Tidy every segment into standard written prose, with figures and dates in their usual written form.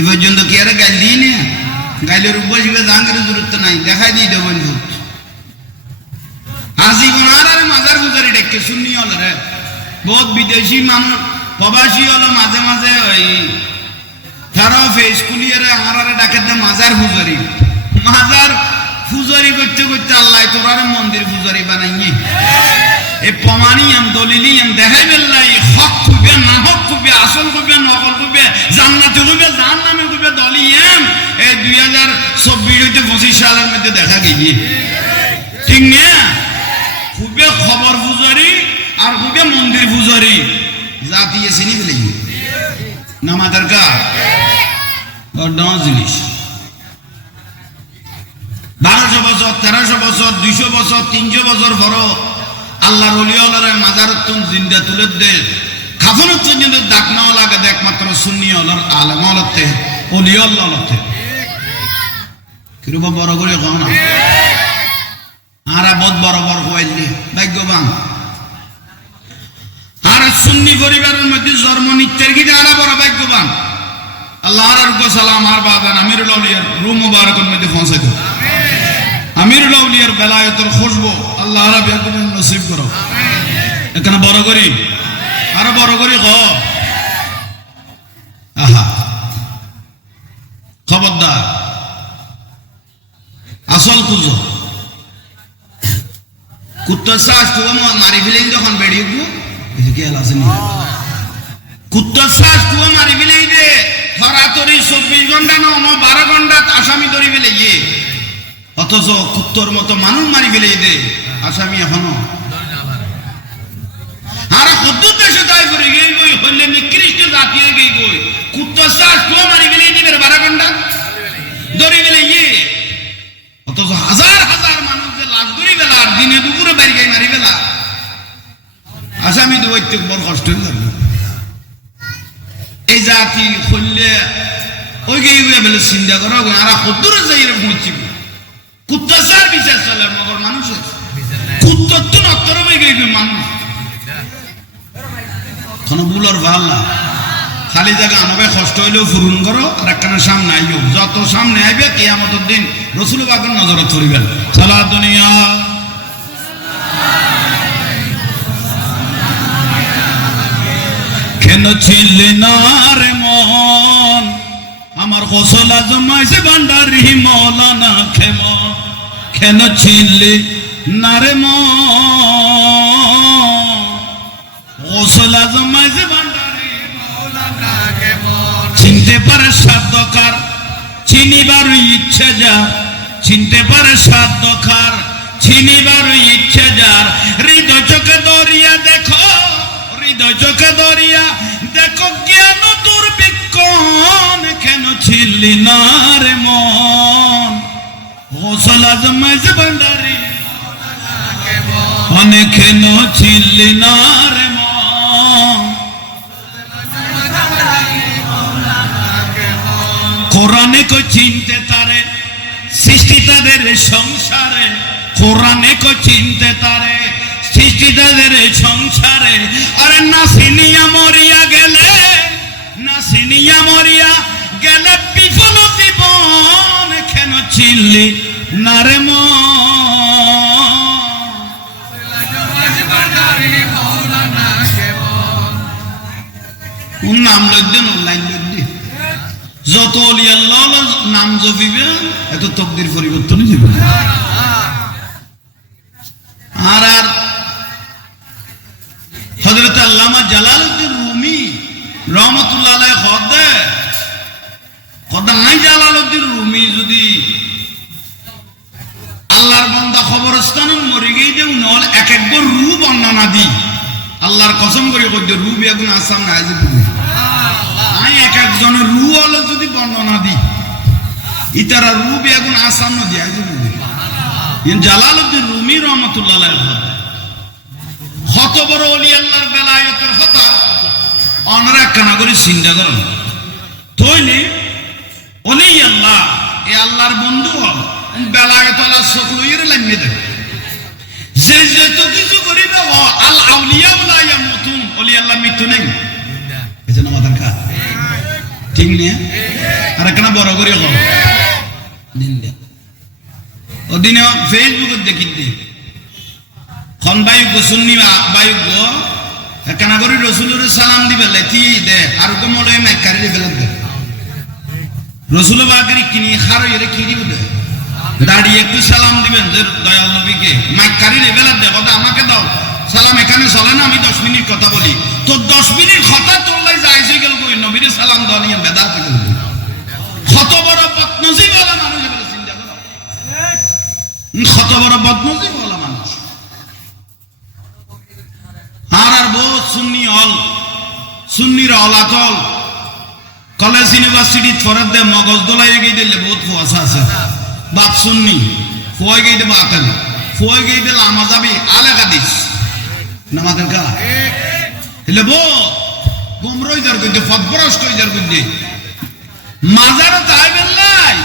এ পর্যন্ত কি আর গাইল দিই না, গাইলের উপবাসীকে জাহাঙ্গের জরুরত নাই, দেখাই দিই দেব বন্ধু আজীবন আর মাজার গুজারি ডেকে শুনি হল রে। বহুত বিদেশি মানুষ প্রবাসী হলো মাঝে মাঝে ওই তারাও ফেসকুলিয়ারে আমার ডাকে মাজার ফুজারি, মাজার ফুজারি করতে করতে আল্লাহ তোরারে মন্দির ফুজারি বানাই এই প্রমাণিয়াম দলিলিয়াম দেখাই বেল্লাই হক খুবে না হক খুবে আসল খুবে নকল খুবে জান্নাতে খুবে জাহান্নামে খুবে দলিয়াম এই 2024 হইতে 25 সালের মধ্যে দেখা গিয়ে ঠিক না। খুবে খবর ফুজারি আর খুবে মন্দির ফুজারি জাতীয় চিনি ফেলে নামাজের কা জিনিস 1200 বছর 1300 বছর 200 বছর 300 বছর বড় আল্লাহর ওলিয়াওয়ালার মাজারতুন জিন্দা তুলে দে কাফনত পর্যন্ত দাগ নাও লাগে একমাত্র সুন্নি ওলার আলেম ওলাতে ওলিয়াল্লাহ ওলাতে কিরূপ বড় করে কও না আরা বহুত বড় বড় হইলি ভাগ্যবান। আর সুন্নি পরিবারের মধ্যে জন্ম নিত্যের কি আরা বড় ভাগ্যবান। আল্লাহর আরগো সালাম আর বাদান আমিরুল আউলিয়ার রূহ মুবারকের মধ্যে পৌঁছে দাও। আমিরুল আউলিয়ার বেলায়েতের খুশবু আল্লাহ রাব্বি আলামিন নসিব করো। এখানে বড় করি আরো বড় করি ক আহা খবরদার আসল কুজো কুত্তা শ্বাস তো মারি ফেলেন যখন বেড়িয়ে খেয়াল আছে কুত্তা শ্বাস তো মারি ফেলেই দে ধরাতরি 24 ঘন্টা না 12 ঘন্টা আসামি ধরি ফেলে গিয়ে অথচ কুত্তর মতো মানুষ মারি ফেলে দে আসামি এখনো আর কত দেশে তাই করে গিয়ে বই হলে নিকৃষ্ট জাতীয় গিয়ে বই কুত্তা শ্বাস তো মারি ফেলে দিবে 12 ঘন্টা ধরি ফেলে গিয়ে অথচ হাজার হাজার মানুষ যে লাশ ধরি ফেলা আর দিনে দুপুরে বাড়ি গাই মারি ফেলা আসামি তো ওই বড় কষ্ট হয়ে যাবে। এই জাতি হলে ওই গিয়ে বলে চিন্তা করা আর কত যাই পৌঁছি কুত্তা চার বিচার চলে মগর মানুষের কুত্তর তো নত্তর হয়ে গেছে মানুষ কোনো বুলার ভাল না খালি জায়গা আনবে কষ্ট হইলেও পূরণ করো আর একখানা সামনে আইও যত সামনে আইবে কিয়ামতের দিন রসুল পাকের নজরে ধরিবেন সালা দুনিয়া কেন ছিলি না রে মন আমার গোসলা জমাইছে ভান্ডারি মৌলানা খেম কেন ছিলি না রে মন গোসলা জমাইছে ভান্ডারি মৌলানা খেম চিনতে পারে সাধ্যকার চিনিবার ইচ্ছে যার চিনতে পারে সাধ্যকার চিনিবার ইচ্ছে যার হৃদয় চোখে দরিয়া দেখো হৃদয় চোখে দরিয়া দেখো জ্ঞান দুর্বিক্ষণ কেন ছিলি না রে মন গোসলা জমাইছে ভান্ডারি অনেক কেন ছিলি না রে মন কোরআনে কো চিনতে তারে সৃষ্টি তাদের সংসারে কোরআনে কো চিনতে তারে সৃষ্টি তাদের সংসারে আরে না সিনিয়া মরিয়া গেলে না সিনিয়া মরিয়া গেলে বিফল জীবন কেন চিনলি না রে মন নাম লইতেন অনলাইন লইতে যত অলি আল্লাহ নাম জপিবে এত তকদির পরিবর্তনই যাবে। আর আর হযরত আল্লামা জালালউদ্দিন রুমি রহমাতুল্লাহ আলাইহি খোদা নাই জালালউদ্দিন রুমি যদি আল্লাহর বান্দা খবরস্থানে মরে গিয়ে দেও নল এক একবার রূ বর্ণনা দি আল্লাহর কসম করে কইতে রূ বেগুন আসাম না আইজি আই এক একজনের রূ হলো যদি বর্ণনা দি ইতারা রূ বেগুন আসাম না দি আইজি জালালউদ্দিন রুমি রহমাতুল্লাহ আলাইহি কত বড় ওলি আল্লাহর বেলায়েতের কথা অনরা কানা করে চিন্তা করেন তইলে ওলি আল্লাহ এ আল্লাহর বন্ধু বেলায়েত আল্লাহ সকলইরে লাইনে দেয় যে যত কিছু করিবে আল আউলিয়া লা ইয়ামুতুন ওলি আল্লাহ মৃত্যু নেই এজন্য মাদান কা ঠিক নিয়ে আর একখানা বড় করে কম দিন দে ওদিনে ফেসবুকত দেখিতে খন বায়ুজ্ঞ সুন্নি বায়ুজ্ঞ একখানা করে রসুলের সালাম দিবে লেথি দে আর কমলে মাইকারি ফেলে দে রসুল বাগের কিনি খারো এর কিনি দে দাঁড়িয়ে একটু সালাম দিবেন যে দয়াল নবীকে মাইকারি ফেলে দে কথা আমাকে দাও সালাম এখানে চলে না আমি 10 মিনিট কথা বলি তো 10 মিনিট কথা তোলাই যাইছে গেল কই নবীর সালাম দাও নিয়ে বেদাত গেল কত বড় বদনসিব ওলা মানুষ বলে চিন্তা করো কত বড় বদনসিব ওলা মানুষ আর বহুত সুন্নি হল সুন্নির হলাতল কলেজ ইউনিভার্সিটি ফরাদ দে মগজ দোলাই গিয়ে দিলে বহুত ফুয়াশা আছে বাপ সুন্নি ফুয়াই গিয়ে দে বাতেন ফুয়াই গিয়ে দিল আমাজাবি আলে হাদিস নামাজের কা এলে বো গোমরই যার কইতে ফদবরষ্ট হই যার কইতে মাজার তাই বেল্লাই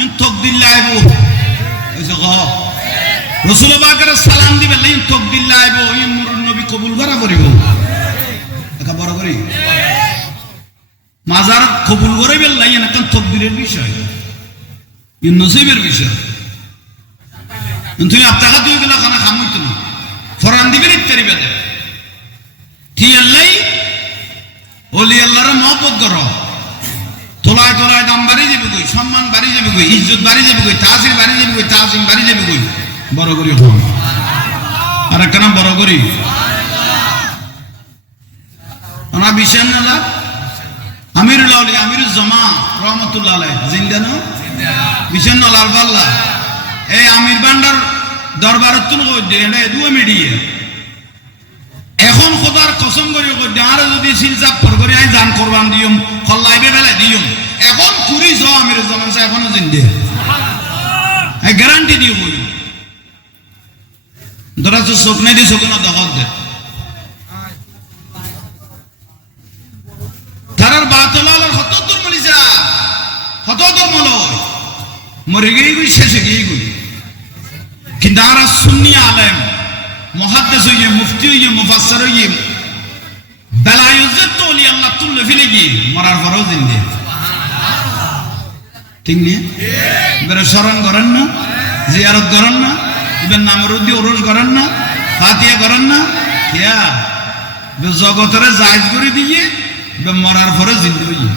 ইন তকদিল্লাহ আইবো এসে গ রাসূল পাকের সালাম দিবে লাইন তকদিল্লাহ আইবো ইন নূরুন নবী কবুল করা করিব এটা বড় করি মাজার কবুল করে বেল্লাই না কোন তকদিরের বিষয় ইন নসিবের বিষয় তুমি আপনারা দুই গলা খানা খামইতো না ফরান দিবেন ইত্যাদি বেদে ঠিক আল্লাহ ওলি আল্লাহর মহব্বত করো তোলায় তোলায় দাম বাড়ি যাবে কই সম্মান বাড়ি যাবে কই ইজ্জত বাড়ি যাবে কই তাজির বাড়ি যাবে কই তাজিম বাড়ি যাবে কই বড় করি হন আর কেন বড় করি ওনা বিশান নালা আমিরুল আউলিয়া আমিরুজ জামা রহমাতুল্লাহ আলাইহি জিন্দা না বিশান নালা আল্লাহ এই আমির বান্ডার দরবারত তুন কই দে এটা দুয়া মিডিয়া এখন খোদার কসম করে কই দে আর যদি সিলসাপ করে আই জান কুরবান দিয়ম খল্লাইবে বেলা দিয়ম এখন কুরি জ আমির জামান সা এখনো জিন্দে সুবহানাল্লাহ এই গ্যারান্টি দিও বলি দরা তো স্বপ্নে দি স্বপ্ন দেখাত দে তারার বাতলাল কত দূর মলিসা কত দূর মলয় মরে গই শেষে গই কিন্তু আর সুন্নি আলেম মুহাদ্দিস হইয়ে মুফতি হইয়ে মুফাসসির হইয়ে বেলায়েত তোলি আল্লাহ তুল্লে ফেলে গিয়ে মরার পরও জিন্দে ঠিক নেই এবারে স্মরণ করেন না জিয়ারত করেন না এবার নামরুদ্দি ওরস করেন না ফাতিহা করেন না ইয়া জগতের জায়েজ করে দিয়ে এবার মরার পরে জিন্দে হইয়ে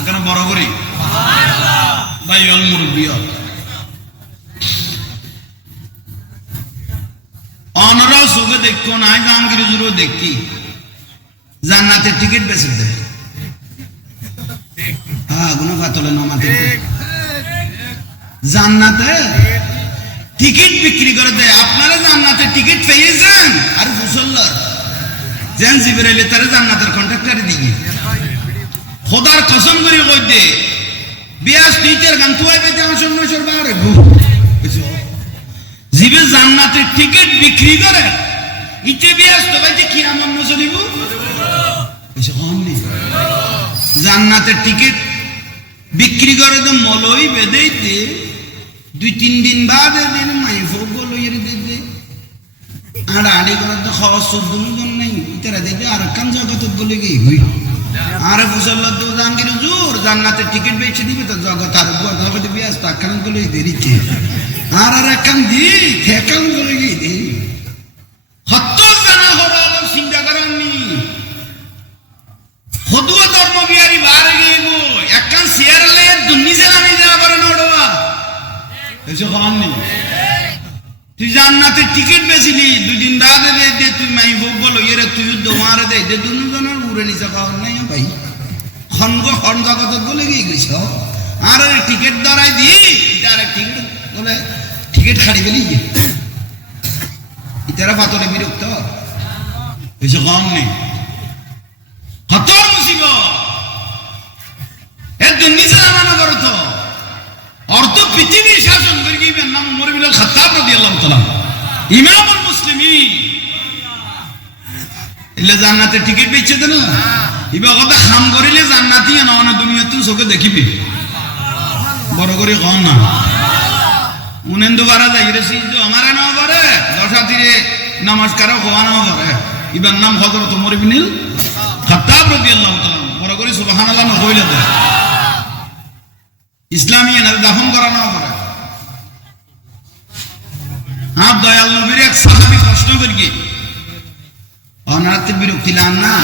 এখানে বড় করি ভাই অল মুরব্বী অনরাও চোখে দেখতো না জাহাঙ্গীর হুজুরও দেখি জান্নাতের টিকিট বেচে দেয় হ্যাঁ গুনা ফাতলে নমাতে জান্নাতে টিকিট বিক্রি করে দেয় আপনারা জান্নাতের টিকিট পেয়েছেন আর ফুসল্লার যেন জিবরাইলে তারা জান্নাতের কন্ট্রাক্টরে দিকে খোদার কসম করে কই দে বিয়াস টিকের গান তুই বেতে আসন নশর বারে জিবে জান্নাতের টিকিট বিক্রি করে ইতে বিয়াস তো ভাই যে কিয়ামত ন চলিব এসে কমনি জান্নাতের টিকিট বিক্রি করে তো মলই বেদেইতে 2-3 দিন বাদে দিন মাই ফোক লইরে দিতে আর আড়ি করে তো খরচ 14 জন নাই ইতারা দিতে আর কান জগত বলে কি হই আর ফুসল্লাহ তো জাহাঙ্গীর হুজুর জান্নাতের টিকিট বেচে দিবে তো জগত আর জগতে বিয়াস তা কান বলে দেরিতে আর কান দি ঠেকান বলে কি দি হত্য জানা হরাল চিন্তা করেননি হদুয়া ধর্ম বিহারি বারে গিয়েব একখান শেয়ার লে দুনি জেলামি যা করে নড়বা এসে খাননি তুই জান্নাতের টিকিট বেচিলি 2 দিন বাদে দে তুই মাই ভোগ বলো এরে তুই দোমারে দে যে দুজনের উড়ে নিছে খাওয়া নাই ভাই খন জগত বলে গিয়ে গেছ আর টিকিট ধরাই দি তার টিকিট বলে টিকিট খাড়ি বেলি ইতারা পাতলে বিরক্ত এসে কম নেই হতর মুসিব এর দুর্নীতি জামানা করো তো অর্থ পৃথিবী শাসন করে গিয়ে নাম উমর ইবনে খাত্তাব রাদিয়াল্লাহু তাআলা ইমামুল মুসলিমিন এলে জান্নাতের টিকিট বেচে দেন না ইবা কথা খাম করিলে জান্নাতি না অন্য দুনিয়া তুই চোখে দেখিবি বড় করে কম না উনেন্দু বারা যাই রে সিজদো আমারে না পারে দশা তীরে নমস্কারও হওয়া না পারে ইবার নাম হযরত উমর ইবনে খাত্তাব রাদিয়াল্লাহু তাআলা বড় করে সুবহানাল্লাহ না কইলে দেয় ইসলামী এনে দাফন করানো করে হ্যাঁ দয়াল নবীর এক সাহাবী প্রশ্ন করি অনার্থে বিরক্তি লান না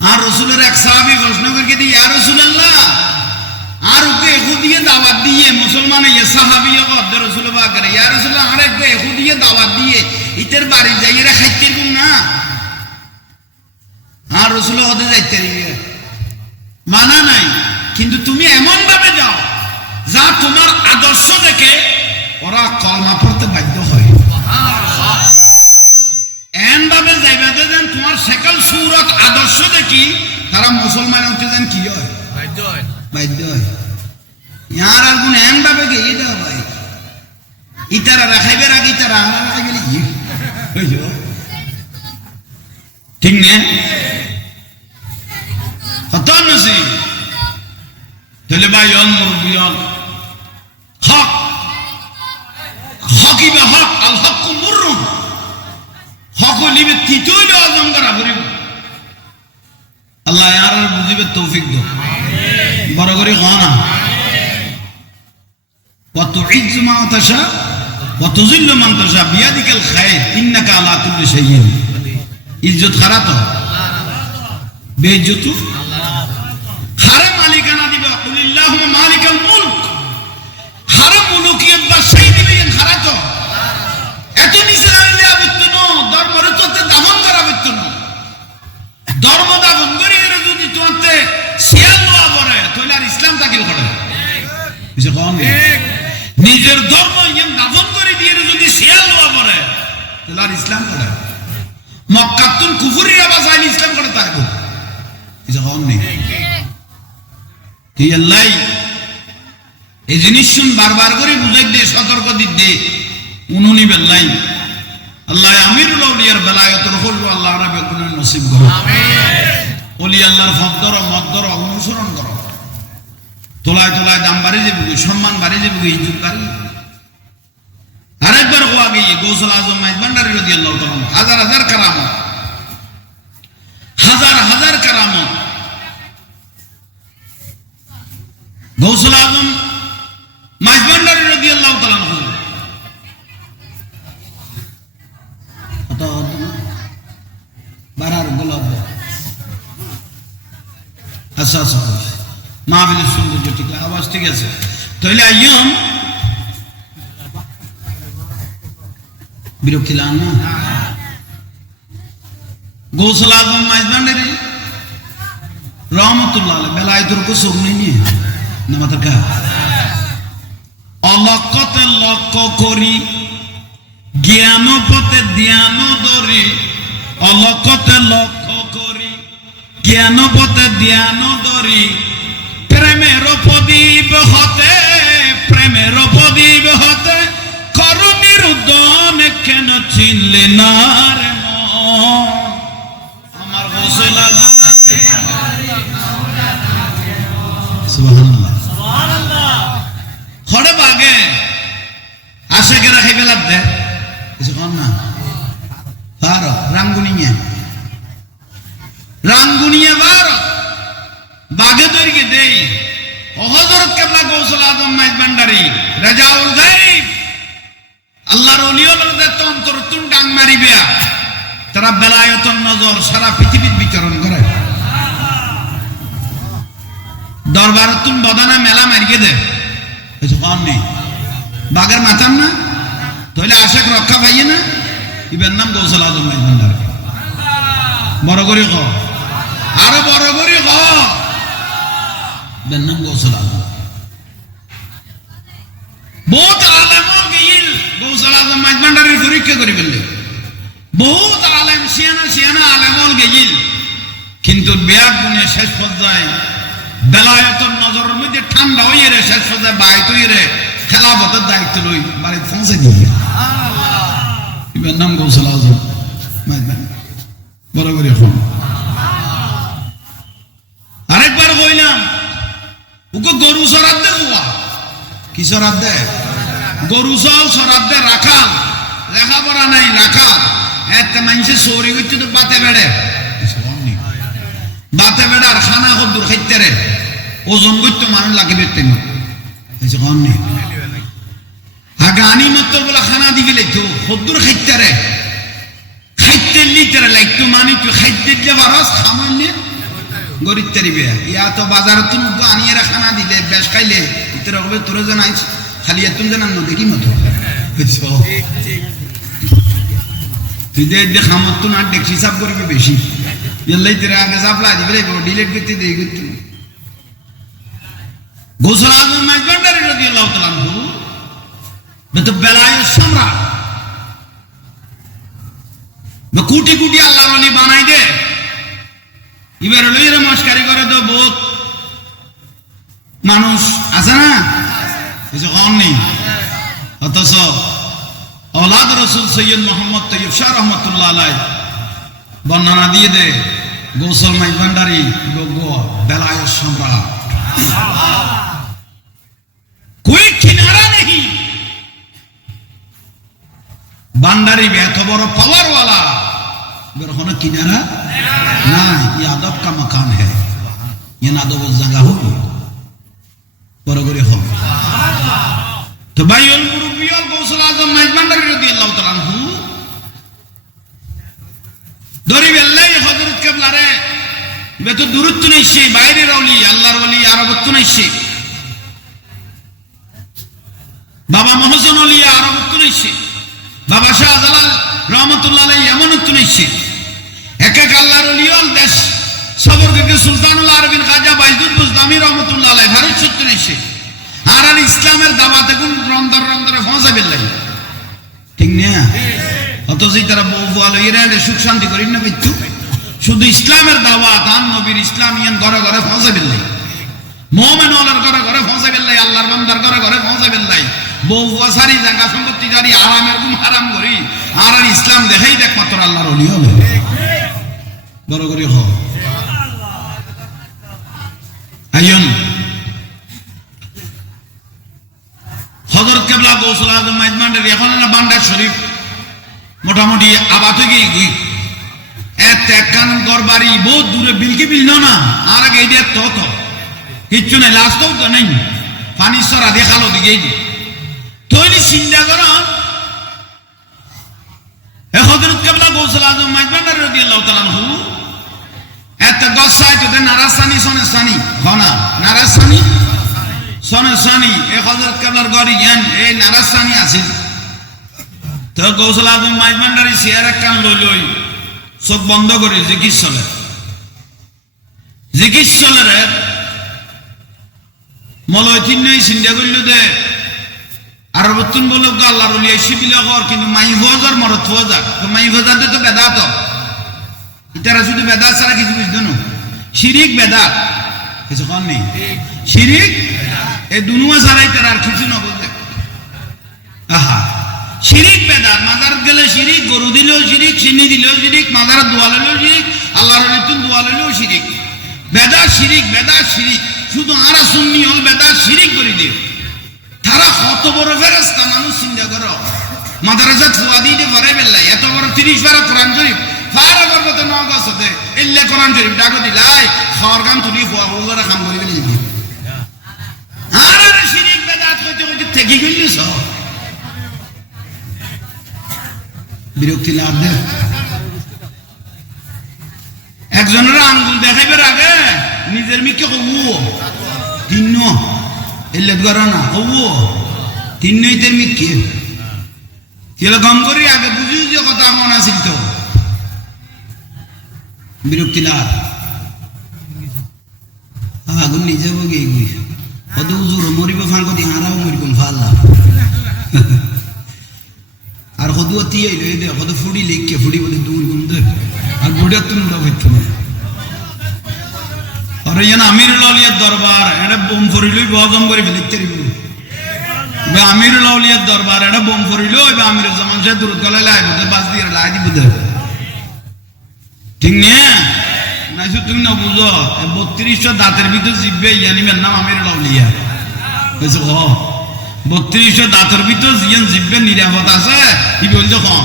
আর রসুলের এক সাহাবী প্রশ্ন করি দি ইয়া রাসূলুল্লাহ আর ওকে ইহুদিয়ে দাওয়াত দিয়ে মুসলমান ইয়া সাহাবী কদ রাসূল পাক করে ইয়া রাসূলুল্লাহ আর এক ইহুদিয়ে দাওয়াত দিয়ে ইতের বাড়ি যাইরা খাইতে গুম না আর রসুল হতে যাইতে মানা নাই কিন্তু তুমি এমন ভাবে যাও যা তোমার আদর্শ দেখে ওরা কলমা পড়তে বাধ্য হয় এমন ভাবে যাইবা দেন তোমার সেকাল সুরত আদর্শ দেখি তারা মুসলমান হতে দেন কি হয় বাধ্য হয় ইয়ার আর কোন এমন ভাবে গিয়ে দেওয়া ভাই ইতারা রাখাইবে আগে ইতারা আমরা রাখাই গেলে ঠিক না কত নসি তাহলে ভাই মুরবিয়ন হক হকিবে হক আল হক মুররুন হক লিবে তিতই অজম করা করিব আল্লাহ ইয়ার বুঝিবে তৌফিক দাও বড় করে খানা ওয়া তুইজ্জু মা তাশা ওয়া তুযিল্লু মান তাশা বিয়াদিকাল খায়র ইন্নাকা আলা কুল্লি শাইইন ইজ্জত খারাপ বেইজ্জত হারে মালিকানা দিবে কুলিল্লাহুম্মা মালিকাল মুলক হারে মুলকিয়ত বাদশাহী দিবে খারাপ এত নিচে আইলে আবত্তন ধর্মরে তোতে দামন করা আবত্তন ধর্ম দামন করি এর যদি তোতে সিয়াল লওয়া পড়ে তাহলে আর ইসলাম তাকিল করে বুঝে কোন নিজের ধর্ম ইন দামন করে দিয়ে যদি সিয়াল লওয়া পড়ে তাহলে আর ইসলাম করে মক্কাতুন কুফরিরা বাজাইলে ইসলাম করে তারকো বুঝে কোন নেই কি আল্লাহ এই জিনিস শুন বারবার করে বুঝাই দে সতর্ক দিতে উনুনি বেল্লাই আল্লাহ আমিরুল আউলিয়ার বেলায়েতের হল আল্লাহ রাব্বুল আলামিন নসিব করো আমিন ওলি আল্লাহর ফদর মদর অনুসরণ করো তোলায় তোলায় দাম বাড়ি যাবে সম্মান বাড়ি যাবে ইজ্জত বাড়ি আরেকবার হওয়া গিয়ে গৌসুল আজম মাইজভান্ডারী রাদিয়াল্লাহু তাআলা হাজার হাজার কারামত হাজার হাজার কারামত গৌসুল আজম মাইজভান্ডারী রাদিয়াল্লাহু তাআলা বারার গোলাপ আচ্ছা আচ্ছা মাহফিলের সৌন্দর্য ঠিক আওয়াজ ঠিক আছে তাহলে আইয়ম বিরক্তি লান না গৌসুল আজম মাইজভান্ডারী রহমতুল্লাহ আলাইহি বেলায়েতের কো সুরনি নিয়ে নামাতা কা অলকতে লক্ষ্য করি জ্ঞান পথে ধ্যান ধরি অলকতে লক্ষ্য করি জ্ঞান পথে ধ্যান ধরি প্রেমের প্রদীপ হতে করুণীর উদন কেন চিনলে না রে মন আমার গৌসুল আজম সুবহানাল্লাহ সুবহানাল্লাহ খড়ে বাগে আশেকে রাখি বেলাত দে কিছু কম না পারো রাঙ্গুনিয়া বারো বাগে তৈরি দেই হযরত কেবলা গৌসুল আজম মাইজভান্ডারী রাজাউল গায়ব আল্লাহর ওলিয়দের তো অন্তর তুন ডাং মারিবে তারা বেলায়েতের নজর সারা পৃথিবীর বিচরণ করে দরবার তুন বদানা মেলা মারিয়ে দে কিছু কম নেই বাগের মাথাম না তাহলে আশেক রক্ষা পাইয়ে না ইবের নাম গৌসুল আজম মাইজভান্ডারী বড় করে ক আরো বড় করে ক ইবের নাম গৌসুল আজম বহুত আলেমও গিল গৌসুল আজম মাইজভান্ডারীর পরীক্ষা করি ফেললে বহুত আলেম সিয়ানা আলেমও গিল কিন্তু বিয়াক গুণে শেষ পর্যায়ে বেলায়েতের নজরের মধ্যে ঠান্ডা হয়ে রে শেষ পর্যায়ে বাইত হয়ে রে খেলাফতের দায়িত্ব লই বাড়িতে পৌঁছে দিয়ে ইবের নাম গৌসুল আজম মাইজভান্ডারী বড় করে এখন আরেকবার কইলাম ওকে গরু সরাত দে বুয়া কি সরাত দে গরু সরাত দে রাখাল লেখাপড়া নাই রাখাল একটা মানুষের চৌরি করছে তো বাতে বেড়ে আর খানা কদ্দুর খাইতে রে ওজন করতে মানুষ লাগে বেরতে কম নেই গানি মত বলে খানা দিবি লাগতো সদ্দুর খাইতে খাইতে লিটারে লাগতো মানে তুই খাইতে দিলে বারস খামাইলে গরিব তারিবে ইয়া তো বাজারত তো আনিয়ে খানা দিলে বেশ খাইলে ইতরা হবে তোর জন আইছ খালি এতুন জানান না দেখি মতো বুঝছো তুই দে খামত তো না দেখি হিসাব করবি বেশি এলাই তেরা আগে সাপ্লাই দিবে ডিলিট করতে দেই করতে গোসল আজম মাইজবান্ডারি রাদিয়াল্লাহু তাআলা আনহু বেতো বেলায়ের সম্রাট কোটি কোটি আল্লাহর ওলি বানাই দে এবার লইরে মস্কারি করে তো বহুত মানুষ আছে না কিছু কম নেই অথচ औलाद रसूल सैयद मोहम्मद तैयब शाह रहमतुल्लाह अलैह बर्णना दिए दे गोसल माइजबांडारी गोगो बेलायत सम्राट कोई किनारा नहीं बांडारी भी एत बड़ पावर वाला बेर किनारा ना ये अदब का मकान है ये नादब जगह हो बरोबरी हो तो भाई गौसल आजम मेजबांडारी রাদিয়াল্লাহু তাআলা আনহু দরি বেল্লাই হযরত কেবলারে বেতো দূরত্ব নাইছে বাইরের ওলি আল্লাহর ওলি আরবত্ব নাইছে বাবা মহসিন ওলি আরবত্ব নাইছে বাবা শাহজালাল রহমাতুল্লাহ আলাইহি এমনত্ব নাইছে এক এক আল্লাহর ওলি অল দেশ সবরকে সুলতানুল আরবিন খাজা বাইজুল বুজদামি রহমাতুল্লাহ আলাইহি ভারত সত্য নাইছে আর ইসলামের দাওয়াতে কোন রন্দরে পৌঁছাবে লাগে ঠিক না অথচ তারা বহু ভালো এরা সুখ শান্তি করি না কিন্তু শুধু ইসলামের দাওয়াত আন নবীর ইসলামিয়ান ঘরে ঘরে পৌঁছাবে লাগে মুমিন ওয়ালার ঘরে ঘরে পৌঁছাবে লাগে আল্লাহর বান্দার ঘরে ঘরে পৌঁছাবে লাগে বহু ওয়াসারি জায়গা সম্পত্তি জারি আরামের গুম হারাম করি আর ইসলাম দেখাই দেখ মাত্র আল্লাহর ওলি হবে বড় করে হ আইয়ন হযরত কেবলা গৌসুল আজম মেজবান্ডারি এখন না বান্ডার শরীফ মোটামুটি আবাদ হয়ে গিয়ে এক কান দরবারি বহুত দূরে বিলকি বিল না আর আগে এই তো কিচ্ছু নাই লাস্টও তো নেই পানি সরা দেখালো দিকে তৈরি চিন্তা করো হযরত কেবলা গৌসুল আজম মেজবান্ডারি রাদিয়াল্লাহু তাআলা আনহু এত গসাই তো নারাসানি সনেসানি হনা নারাসানি সনেসানি এ হযরত কেবলার গরি জ্ঞান এই নারাসানি আছে তো গৌসুল আজম মেজবান্ডারি চেয়ার একখান লই চোখ বন্ধ করে জিকির চলে রে মলয় তিন নেই চিন্তা করল দে আর বর্তন বলো আল্লাহর ওলি শিবিলা কর কিন্তু মাই হাজার মরত হাজার তো মাই হাজার তো বেদাত ইতারা শুধু বেদাত ছাড়া কিছু বুঝতো না শিরিক বেদাত কিছু কম নেই শিরিক এই দুনুয়া ছাড়াই তারা আর কিছু না বলতে আহা শিরিক বেদাত মাজার গেলে শিরিক গরু দিলেও শিরিক চিনি দিলেও শিরিক মাজার দোয়া লইলেও শিরিক আল্লাহর ওলিতুন দোয়া লইলেও শিরিক বেদাত শিরিক শুধু আরা সুন্নি হল বেদাত শিরিক করে দিয়ে তারা কত বড় ফেরেশতা মানুষ চিন্তা করো মাদ্রাসা ফুয়া দিয়ে ভরে বেল্লাই এত বড় 30 বার কোরআন শরীফ ফারা পর্বতে নগছতে ইল্লে কোরআন শরীফ ডাকো দিলাই খাওয়ার গান তুলি ফুয়া ওগুলো কাম করে বেলি আর শিরিক বেদাত কইতে থেকে গইলিস বিরক্তি লাভ দেয় একজনের আঙ্গুল দেখাইবার আগে নিজের মিকে হবু তিন্ন এলে গড়া না হবু তিন্নইতের মিকে তেল কম করি আগে বুঝি যে কথা মন আসিল তো বিরক্তি লাভ আগুন নিজে বগে গই কত উজুর মরিব ফাঁক দি হারাও মরিব ভাল লাভ আর কদু তিয়াই লই দে কত ফুড়ি লিখকে ফুড়ি বলে দূর গুম দে আর বুড়া তো নুড়া হইতো না আর ইয়ান আমিরুল আউলিয়ার দরবার এটা বোম ফরিলই বজম করে ফেলিতে রিব বে আমিরুল আউলিয়ার দরবার এটা বোম ফরিলো বে আমিরুল জামান সাহেব দূর গলা লাই বলে বাস দিয়ে লাই দি বুঝে ঠিক না নাই তুমি না বুঝো 3200 দাঁতের ভিতর জিব্বে ইয়ানিমের নাম আমিরুল আউলিয়া কইছো ও 3200 দাঁতের ভিতর জিয়ান জিব্বে নিরাপদ আছে কি বলছো কম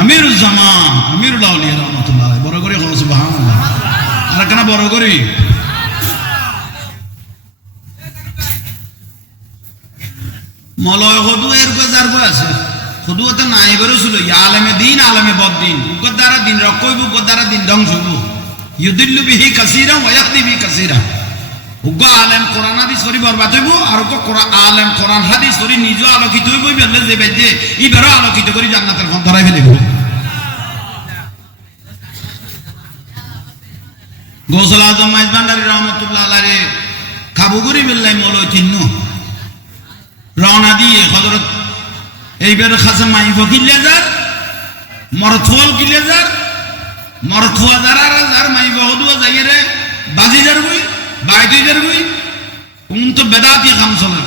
আমিরুল জামান আমিরুল আউলিয়া রাহমাতুল্লাহ বড় করে কও সুবহানাল্লাহ আর কেন বড় করি মলয় হদু এর গজার গো আছে হদু তো নাই বেরো ছিল আলেমে দিন আলেমে বদ্দিন উগর দ্বারা দিন রক্ষইব উগর দ্বারা দিন ধ্বংস হইব ইউদিল্লু বিহি কাসীরা ওয়া ইয়াহদি বিহি কাসীরা উগ আলেম কোরআন হাদিস পড়ি বরবাদ হইব আর উগ আলেম কোরআন হাদিস পড়ি নিজ আলোকিত হইব বেলে যে বেজে ই বেরো আলোকিত করি জান্নাতের ফল ধরাই ফেলিব গৌসুল আজম মাইজ ভান্ডারী রহমতুল্লাহ আলাইহি কাবুগুরি বিল্লাহ মলয় চিহ্ন রওনা দিয়ে হযরত এইবার খাসে মাইব কিলেজার মরথল কিলেজার মরথুয়া যার মাইব হদুয়া যাইরে বাজি যার গই বাইতে যার গই তো বেদাতি কাম চলে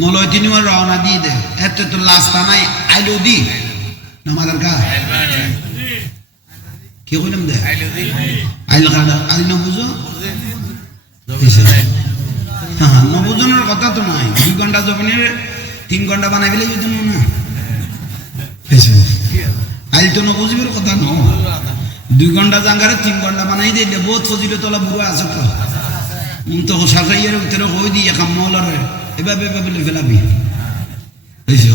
মলয় তিনি রওনা দিয়ে দে এত তো লাস্তা নাই আইলো দি নামাজের কা কি কইলাম দে আইল কাদা আইল না বুঝো হ্যাঁ না বুঝনের কথা তো নাই 2 ঘন্টা জমিনের 3 ঘন্টা বানাই ফেলে যেত না আইল তো না বুঝবির কথা ন 2 ঘন্টা জাঙ্গারে 3 ঘন্টা বানাই দিলে বহুত ফজিলে তোলা বুড়ো আছে তো তো সাজাইয়ের ভিতরে কই দিয়ে কাম মলারে এভাবে বলে ফেলাবি এইসো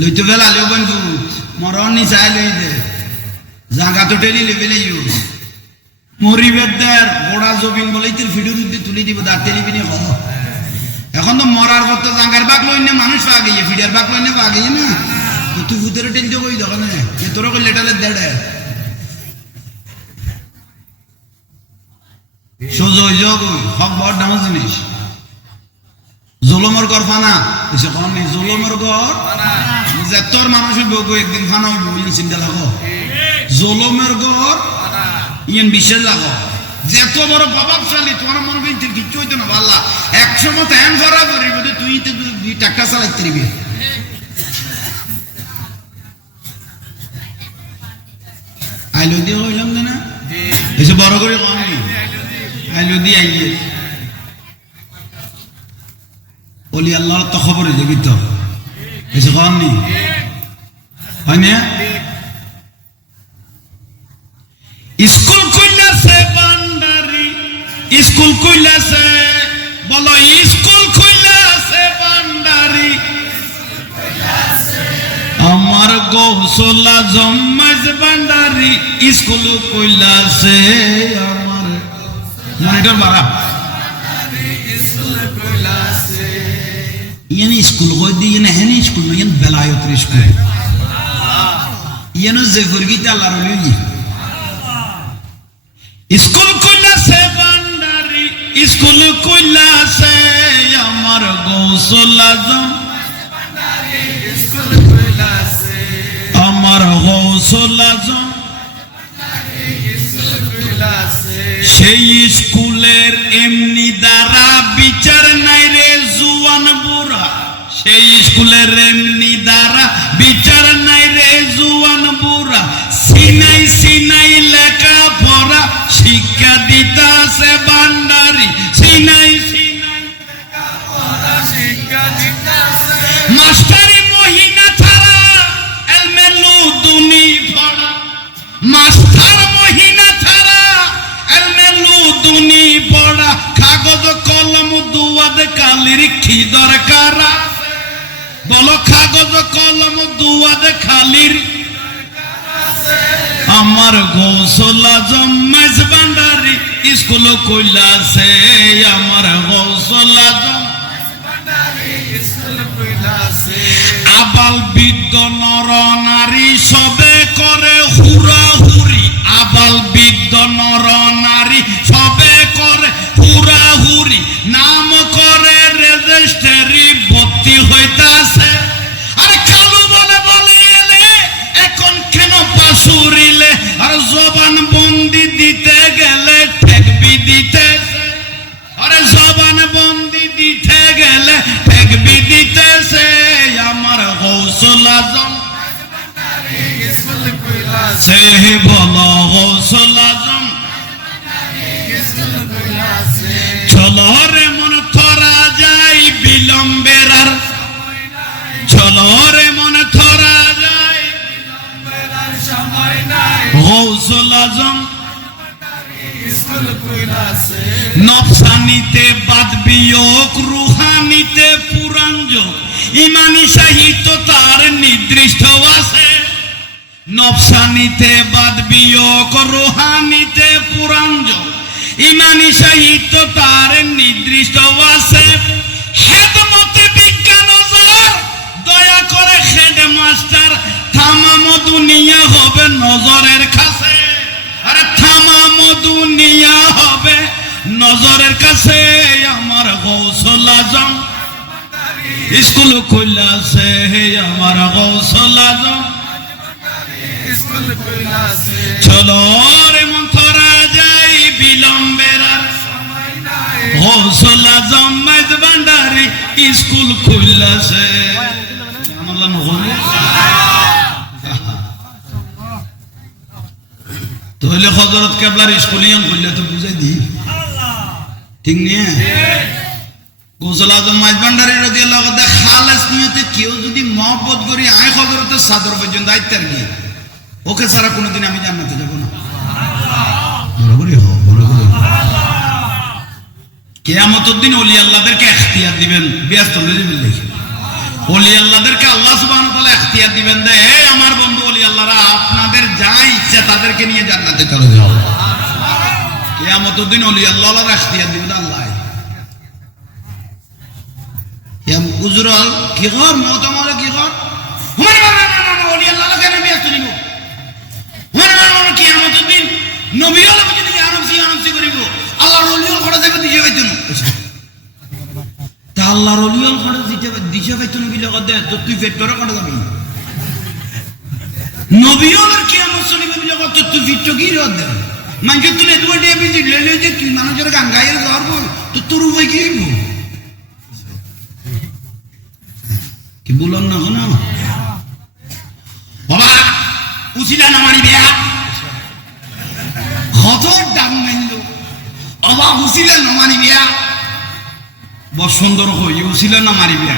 লইতে ফেলা লে বন্ধু মরণ নি চাই লই দে জায়গা তো টেলি লেভেলে ইউ মরিবেদের গোড়া জবিন বলেই তোর ভিডিও তুলি দিব দাঁড় টেলিভিনে হ এখন তো মরার পর তো জাঙ্গার বাক লই না মানুষ পা গিয়ে ফিডার বাক লই না পা গিয়ে না তুই ভূতের টেলতে কই দোকানে এ তোর কই লেটালে দেড়ে সোজো যোগ হক বড় দাম জিনিস জলমর ঘর ফানা এসে কোন নেই জলমর ঘর যে তোর মানুষের বউ একদিন ফানা হইব বলি চিন্তা লাগো জলমের ঘর ইয়ান বিশ্বাস লাগো যে এত বড় প্রভাবশালী তোমার মনে কিন্তু কিচ্ছু হইতো না আল্লাহ একসময় তেন ভরা করিব তুই তো 2 টাকা চালাইতে দিবি আইলো দিয়ে হইলাম না এসে বড় করে কম নি আইলো দিয়ে আইয়ে ওলি আল্লাহর তো খবর দেবি তো এসে কম নি হয় না স্কুল কইলাছে বান্ডারি স্কুল কইলাছে বলো স্কুল কইলাছে বান্ডারি আমার গৌসুল আজম মাইজ বান্ডারি স্কুল কইলাছে আমার মনিটর বাড়া স্কুল কইলাছে ইয়ানি স্কুল কই দি ইয়ানি হেনি স্কুল না ইয়ানি বেলায়ত স্কুল ইয়ানো জেফরগিতে আল্লাহর ওলি স্কুল কইলাছে বান্ডারি স্কুল কইলাছে আমার গৌসুল আজম স্কুল কইলাছে আমার গৌসুল আজম স্কুল কইলাছে সেই স্কুলের এমনি দ্বারা বিচার নাই রে জুয়ান বুড়া সেই স্কুলের এমনি দ্বারা বিচার নাই রে জুয়ান বুড়া সিনাই সিনাই লেখা পড়া শিক্ষা দিতাছে বান্ডারি সিনাই সিনাই লেখা পড়া শিক্ষা দিতাছে মাস্টারি মহিনা ছাড়া এলমে লুদুনি পড়া মাস্টার মহিনা ছাড়া এলমে লুদুনি পড়া কাগজ কলম দুয়াদ কালির কি দরকার বলো কাগজ কলম দুয়াদ খালির আমার গৌসুল আজম মাইজ ভান্ডারি স্কুল কইলাছে আমার গৌসুল আজম আবাল বৃদ্ধ নর নারী সবে করে হুড়াহুড়ি আবাল বৃদ্ধ নর নারী সবে করে হুড়াহুড়ি নাম করে রেজিস্ট্রি ভর্তি হইতাছে আরে কালু বলে বলে এলে এখন কেন পাশুরিলে আর জবান বন্দি দিতে গেলে ঠেকবি দিতেছে আরে জবান বন্দি দিতে গেলে ঠেকবি দিতেছে আমার গৌসুল আজম সে বলো গৌসুল আজম চলো রে মন থরা যাই বিলম্বের আর চলো রে মন থরা যাই গৌসুল আজম নফসানিতে বাদ বিয়োগ, রুহানিতে পুরাণ যোগ, ইমানি সাহিত্য তার নির্দিষ্ট আছে। নফসানিতে বাদ বিয়োগ, রুহানিতে পুরাণ যোগ, ইমানি সাহিত্য তার নির্দিষ্ট আছে। হেদমতে বিজ্ঞান নজর, দয়া করে হেডমাস্টার, তামাম দুনিয়া হবে নজরের কাছে। আরে তামাম দুনিয়া হবে নজরের কাছে। আমার গৌসুল আজম স্কুল খুলছে, আমার গৌসুল আজম চলো রে মন্থরা যাই, বিলম্বের আর গৌসুল আজম মাইজ ভান্ডারি স্কুল খুলছে। তাহলে হযরত কেবলার স্কুলিয়ান করলে তো বুঝাই দি, ঠিক নিয়ে গৌসুল আজম মাইজ ভান্ডারি রাদিয়াল্লাহু তাআলা খালেস নিয়তে কেউ যদি মহব্বত করি আয় হযরতের সাদর পর্যন্ত আইতে আর কি, ওকে ছাড়া কোনোদিন আমি জান্নাতে যাব না। বরাবরই হোক, বরাবরই কিয়ামতের দিন ওলি আল্লাহদেরকে ইখতিয়ার দিবেন, ব্যস্ত হয়ে যাবেন দেখি। ওলি আল্লাহদেরকে আল্লাহ সুবহানাহু ওয়া তাআলা ইখতিয়ার দিবেন যে হে আমার বন্ধু ওলি আল্লাহরা, আপনাদের যা ইচ্ছা তাদেরকে নিয়ে জান্নাতে চলে যাও। কিয়ামতের দিন ওলি আল্লাহরা ইখতিয়ার দিবেন আল্লাহ। এম উজরাল কি কর মতমালে কি কর হুমার না ওলি আল্লাহরা কেন ব্যস্ত নিব। হুমার কিয়ামতের দিন নবী আল্লাহ যদি আনন্দ করিব, আল্লাহর ওলিও খড়া যাবে দিশে পাইতো না। তা আল্লাহর ওলিও খড়া দিশে পাইতো না বিলে কত তো তুই পেটরে কত যাবি। নবীওর কিয়ামত চলিবে বিলে কত তুই ফিট কি রদ দে। মানকে তুই এত ডে বিজি লেলে যে তুই মানুষের গান গায়ের ধরব তো তোর উপায় কি হইব? কি বলন না কোন বাবা উছিলা না মারি বিয়া হজর ডাক মাইল অবা উছিলা না মারি বিয়া বড় সুন্দর হই উছিলা না মারি বিয়া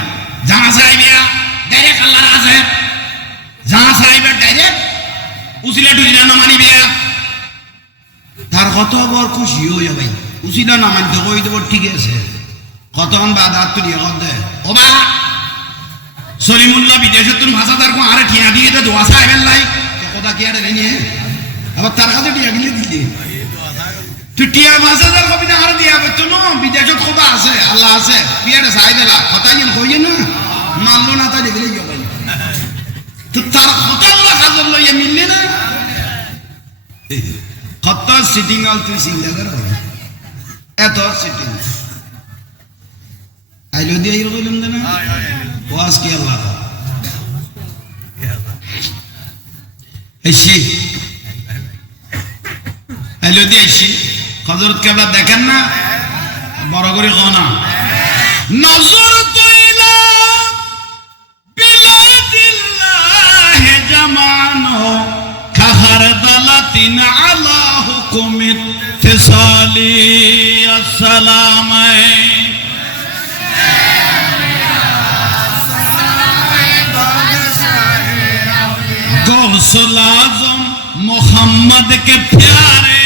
জানা চাইবিয়া ডাইরেক্ট আল্লাহর আছে জানা চাইবে ডাইরেক্ট উছিলা টুছিলা না মারি বিয়া তার কত বড় খুশি হই ভাই উছিলা না মানতে কই দেব ঠিক আছে কতক্ষণ বাদ হাত তুলিয়ে কত দে ওবা সলিমুল্লাহ বিদেশে তুমি ভাষাদার কো আরে ঠিয়া দিয়ে দে দোয়া চাইবেন লাই কথা কি আরে নিয়ে আবার তার কাছে টিয়া গিলে দিলে তুই টিয়া ভাষাদার কবি না আরে দিয়া বলতো না বিদেশে খোদা আছে আল্লাহ আছে পিয়ারে চাই দেলা কথাই কইয়ে না মানলো না তাই দেখলে কি ভাই তো তার কথা আল্লাহ কাজল লইয়া মিললে না কত সিটিং অল তুই চিন্তা কর এত সিটিং আইলো দিয়ে আইলো কইলাম না ওয়াজ কি আল্লাহ এসি আইলো দিয়ে এসি হযরত কেবলা দেখেন না বড় করে কও না নজর তুইলা বিলাদিল্লাহ জামানো খাহার দালাতিন আলা হুকুমিত তিসালি আসসালামে गौसुल आजम मोहम्मद के प्यारे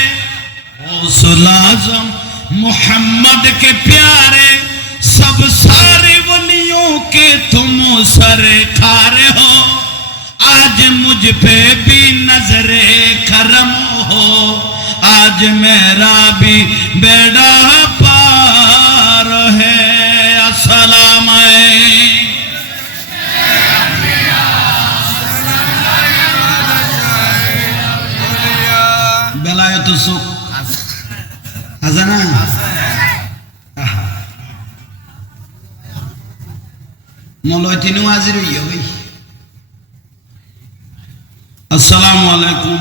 गौसुल आजम मोहम्मद के प्यारे सब सारे वलियों के तुम सरकार हो आज मुझ पे भी नजरे करम हो आज मेरा भी बेड़ा पार है अस्सलाम বেলায়েত সুখ আছে না মলয় তিনু হাজির হইয়া ভাই আসসালামু আলাইকুম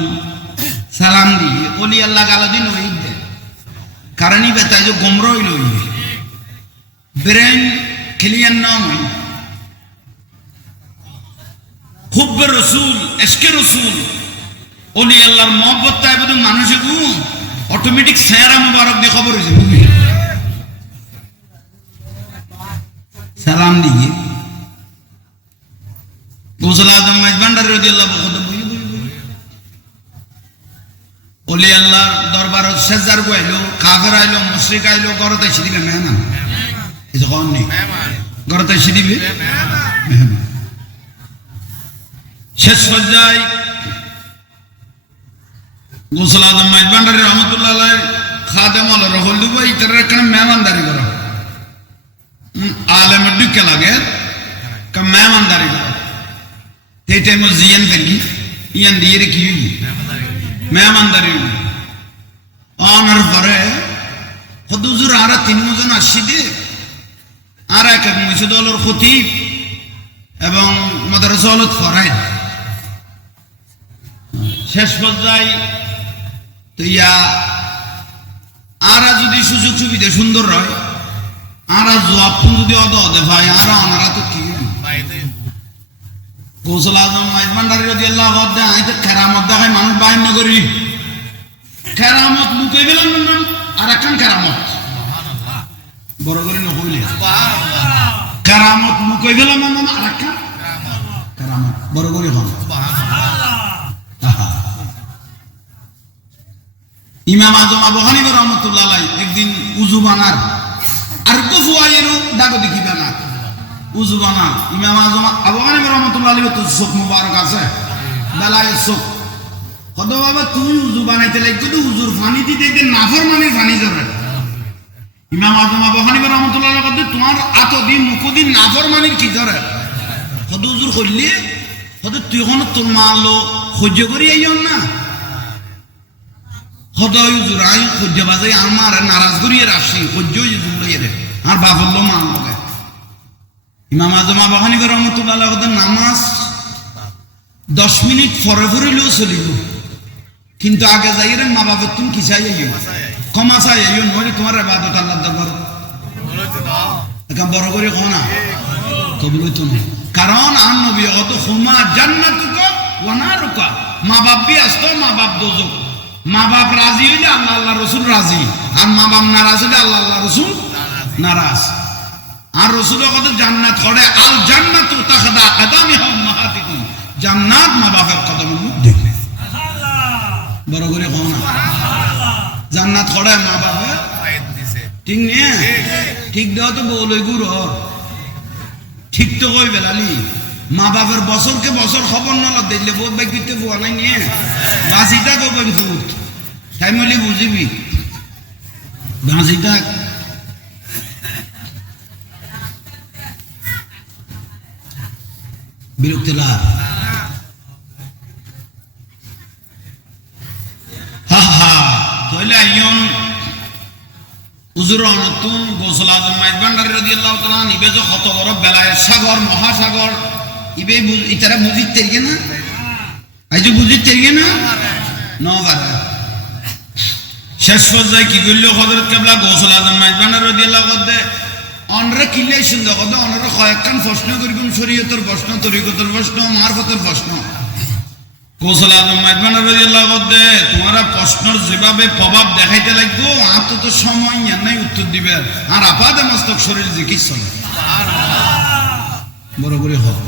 সালাম দিয়ে ওলি আল্লাহ গালাদিন হই দে কারণই বেতাই যে গোমরা হইল ব্রেন ক্লিয়ার নাম হই হুব্বে রসুল এশকে রসুল ওলি আল্লাহর মহব্বত তাই বলে মানুষে গু অটোমেটিক সেরা মুবারক দিয়ে খবর হয়েছে বুঝলি সালাম দিয়ে গৌসুল আজম মাইজ ভান্ডারী রাদিয়াল্লাহু তাআলা বই অলি আল্লাহর দরবারত সেজদার আইলো, কাফের আইলো, মুশরিক আইলো, ঘরতে এসে দিবে মেহমান। এই যখন নেই ঘরতে এসে দিবে মেহমান। শেষ পর্যায়ে গোসল আজম মাইজ ভান্ডারী রহমতুল্লাহ আলাইহি খাদেম হল রহল দিব ইতার এখানে মেহমানদারি করো, আলেমের ঢুকে লাগে মেহমানদারি করো। এই টাইমে জিয়ান ফেলি ইয়ান দিয়ে কি মেহমানদারি অনার পরে হুজুর আর 3 জন আসি দিয়ে আর এক মসজিদ দলের খতিব এবং মাদ্রাসা হলত ফরাইদ। শেষ পর্যায়ে তো ইয়া আর যদি সুযোগ সুবিধা সুন্দর হয় আর জবাব যদি অদে ভাই আর ওনারা তো কি গোসল আজম মাইজ ভান্ডারী রাদিয়াল্লাহু আনহু আইতে কেরামত দেখায় মানুষ বাইন করি কেরামত লুকাই গেলাম নাম আর একখান কেরামত বড় করে নহইলে কেরামত লুকাই গেলাম নাম আর একখান কেরামত বড় করে হন। ইমাম আজম আবু হানিফা রহমতুল্লাহ আলাইহি একদিন উযু বানার আর কুফুয়ায়েরও দাগ দেখি বানার উযু বানার। ইমাম আজম আবু হানিফা রহমতুল্লাহ আলাইহি তো চোখ মুবারক আছে বেলায় চোখ কত বাবা তুই উযু বানাইতে লাগতো তো উযুর পানি দিতে নাফরমানির পানি জরে। ইমাম আজম আবু হানিফা রহমতুল্লাহ আলাইহি কত তোমার আত দিন মুখ দিন নাফরমানির কি জরে কত উযুর করলি কত তুই কোন তোর মারলো সহ্য করি আইও না সদয় জোড়াই সহ্য বাজাই আমার নারাজ করিয়ে রাখছি সহ্য লইয়ে আর বাবল্য মান লগে। ইমাম আজম আবু হানিফা রহমতুল্লাহ আলাইহি নামাজ 10 মিনিট পরে পড়লেও চলিব, কিন্তু আগে যাই রে মা বাবার তুমি কি চাই ক্ষমা চাই নইলে তোমার ইবাদত আল্লাহর দরবার এখন বড় করে কও না কবুল হইতো না। কারণ আর নবী কত ক্ষমা জান্নাতুকা ওয়া নারুকা, মা বাপ বি আসতো মা বাপ দোজক। মা বাপ রাজি হইলে আল্লাহ আল্লাহ রসুল রাজি, আর মা বাপ নারাজ হইলে আল্লাহ আল্লাহ রসুল নারাজ। আর রসুল কত জান্নাত করে আল জান্নাতু তাহতা আদামিহা উম্মাহাতিকুম, জান্নাত মা বাপের কদমের মধ্যে। বড় করে কও না জান্নাত করে মা বাপের ঠিক নিয়ে ঠিক দেওয়া তো বউলই গুড় ঠিক তো কই বেলালি মা বাপের বছরকে বছর খবর নল দেখলে বহুত ব্যক্তিত্ব বুয়া নাই নিয়ে বাঁচিটা করবেন ফুট তাই মিলে বুঝিবি বাঁচিটা বিরক্ত লাভ তাহলে আইয়ন হুজুর নতুন গোসল আজম মাইজ ভান্ডারী রাদিয়াল্লাহু তাআলা নিবে যে কত বড় বেলায়ের সাগর মহাসাগর ইবে ইতারা বুঝিতে গে না আই যে বুঝিতে গে না নবার শেষ পর্যায়ে কি করল হযরত কিবলা গোসল আজম মাইজ ভান্ডারী রাদিয়াল্লাহু আনহু অনরে কিলে সুন্দর কথা অনরে কয়েকখান প্রশ্ন করিবেন শরীয়তের প্রশ্ন তরিকতের প্রশ্ন মারফতের প্রশ্ন। গোসল আজম মাইজ ভান্ডারী রাদিয়াল্লাহু আনহু তোমারা প্রশ্নের যেভাবে প্রভাব দেখাইতে লাগবো আর তো সময় নাই উত্তর দিবে আর আপাদে মস্তক শরীর জিকির চলে বড় করে হোক।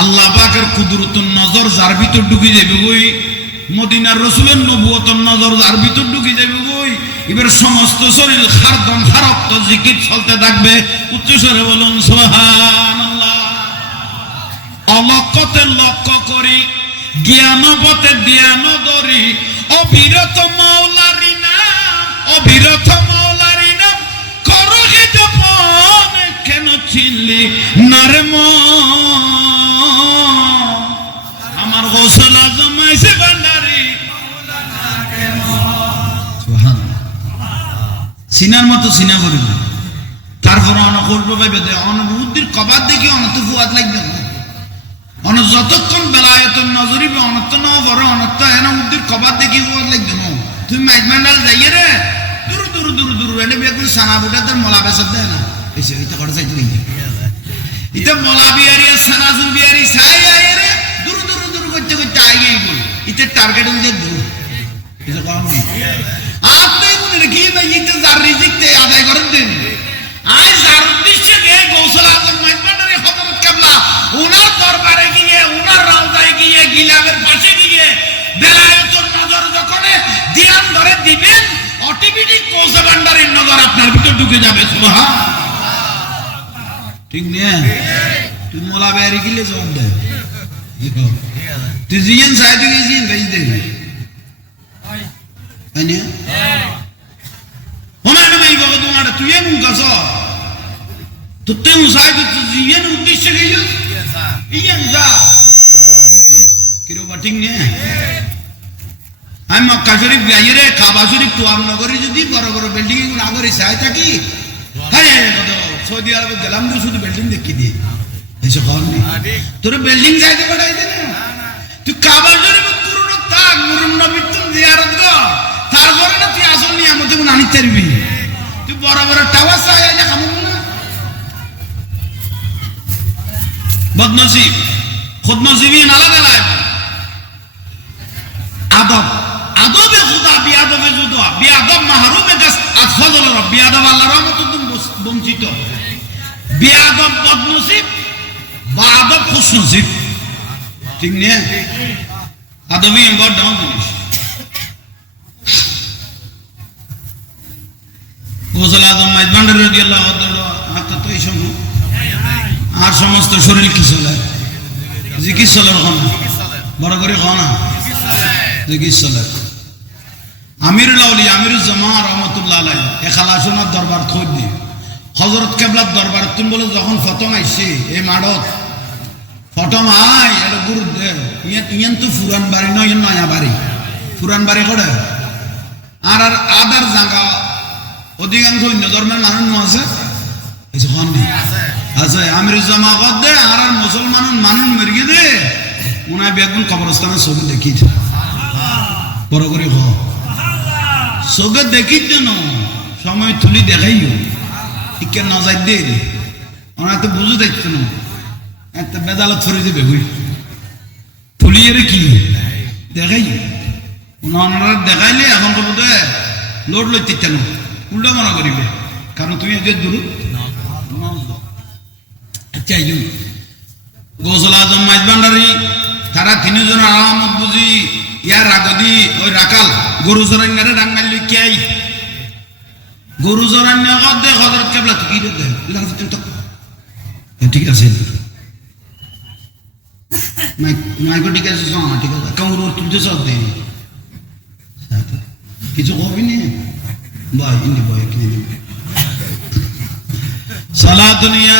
আল্লাহ পাকের কুদরতুন নজর যার ভিতর ঢুকে যাবে বই, মদিনার রাসূলের নবুয়তের নজর যার ভিতর ঢুকে যাবে বই, এবার সমস্ত শরীর খারদম খারক্ত জিকির চলতে থাকবে। উচ্চস্বরে বলুন সুবহানাল্লাহ। অলক্ষ্যতে লক্ষ্য করি জ্ঞান পথে ধ্যান ধরি অবিরত মাওলারি নাম অবিরত মাওলারি নাম করো হে জপন কেন চিনলি নারে আমার গোসল আজম মাইজ ভান্ডারী সিনার মতো সিনা করিব তারপর অনেক করবো ভাই বেদে অনুভূতির কবাদ দেখি অনত ফুয়াদ লাগবে অন যতক্ষণ বেলায়তন নজরিবে অনত ন বড় অনত এনা উদ্দির কবাদ দেখি ফুয়াদ লাগবে ন তুমি মাইজ ভান্ডার যাইয়ে রে দূর দূর দূর দূর এনে বেগুন সানা বুটা তার মলা বেসাদ দেয় না এসে এটা করে চাইতে লাগবে এটা মলা বিহারি আর সানাজুল বিহারি চাই আইয়ে রে দূর দূর দূর করতে করতে আইয়েই বল এটা টার্গেট হয়ে দূর এটা কম নেই আপনি মনে রেখে ভাই এটা যার রিজিকতে আদায় করেন দেন আজ যার উদ্দেশ্যে দিয়ে গোসল আজম মাইজ ভান্ডারী হযরত কিবলা কথা ওনার দরবারে গিয়ে ওনার রওজায় গিয়ে গিলাফের পাশে গিয়ে বেলায়েতের নজর যখন ধ্যান ধরে দিবেন অটোমেটিক কৌশে ভান্ডারের নজর আপনার ভিতর ঢুকে যাবে সুবহান ঠিক না তুই মোলা বেরি গিলে জবাব দে তুই জিয়ান সাইতে গিয়েছিস বেজ দে আইনে ওমানে মাই গো তোমার তুই এমন কাছ তো তুই সাইতে তুই জিয়ান উদ্দেশ্য গিয়েছিস ইয়ান যা কিরো বাটিং নে আমি মক্কা শরীফ গাইরে কাবা শরীফ তো আমনগরে যদি বড় বড় বিল্ডিং এগুলো আগরে চাই থাকি হ্যাঁ কত সৌদি আরবে গেলাম তো শুধু বিল্ডিং দেখি দিয়ে এসব কারণ নেই তোর বিল্ডিং যাইতে পাঠাই দে না তুই কাবা শরীফ পুরনো থাক মুরুম নবী তুই জিয়ারত কর তারপরে না তুই আসল নিয়ে আমাদের কোন আনিতে পারবি তুই বড় বড় টাওয়ার চাই যা কামু না বদনসিব খুদনসিবিন আলাদা লাইফ আদব আদবে খুদা বিয়াদবে জুদা বিয়াদব মাহরুমে গাছ আফজল রব বিয়াদব আল্লাহর রহমতুম বঞ্চিত বিয়াদব বদনসিব বা আদব খুশনসিব ঠিক না আদবই বড় ডাউন জিনিস গোসল আজম মাইজবান্ডার রাদিয়াল্লাহু তাআলা হাতে তো এই সময় আর সমস্ত শরীর কি চলে জিকির চলে বড় করে খাওয়া জিকির চলে আমিরুল আউলিয়া আমিরুল জামা রহমাতুল্লাহ আলাইহি এখালাসুনার দরবার থই দি হযরত কেবলার দরবার তুমি বলে যখন ফতম আইছে এই মাড়ত ফটম আই এটা গুরু দে ইয়ান তো পুরান বাড়ি নয় নয়া বাড়ি পুরান বাড়ি করে আর আর আদার জায়গা অধিকাংশ অন্য ধর্মের মানুষ আছে এই যখন আছে আমিরুল জামা কর দে আর আর মুসলমান মানুষ মরিয়ে দে উনায় বেগুন কবরস্থানের ছবি দেখি বড় করে হ চোখে দেখি যেন সময় তুলি দেখাইও ইকে নজার দিয়ে ওনার তো বুঝে দেখতো না একটা বেদালত ছড়িয়ে দেবে হুই তুলিয়ে কি দেখাই ওনারা দেখাইলে এখন তো বোধ লোড লইতে কেন উল্টা মনে করিবে কারণ তুমি এদের দূর আচ্ছা গোসল আজম মাইজবান্ডারি তারা তিনজন আরামত বুঝি ইয়ার আগদি ওই রাখাল গরু চরান্যারে রাঙ্গালি কে গরু চরান্যা দে হযরত কেবলা কি দে ঠিক আছে মাইকো ঠিক আছে ঠিক আছে কাউর তুলতে সব দে কিছু কবি নে ভাই ইনি ভাই কি সালাত দুনিয়া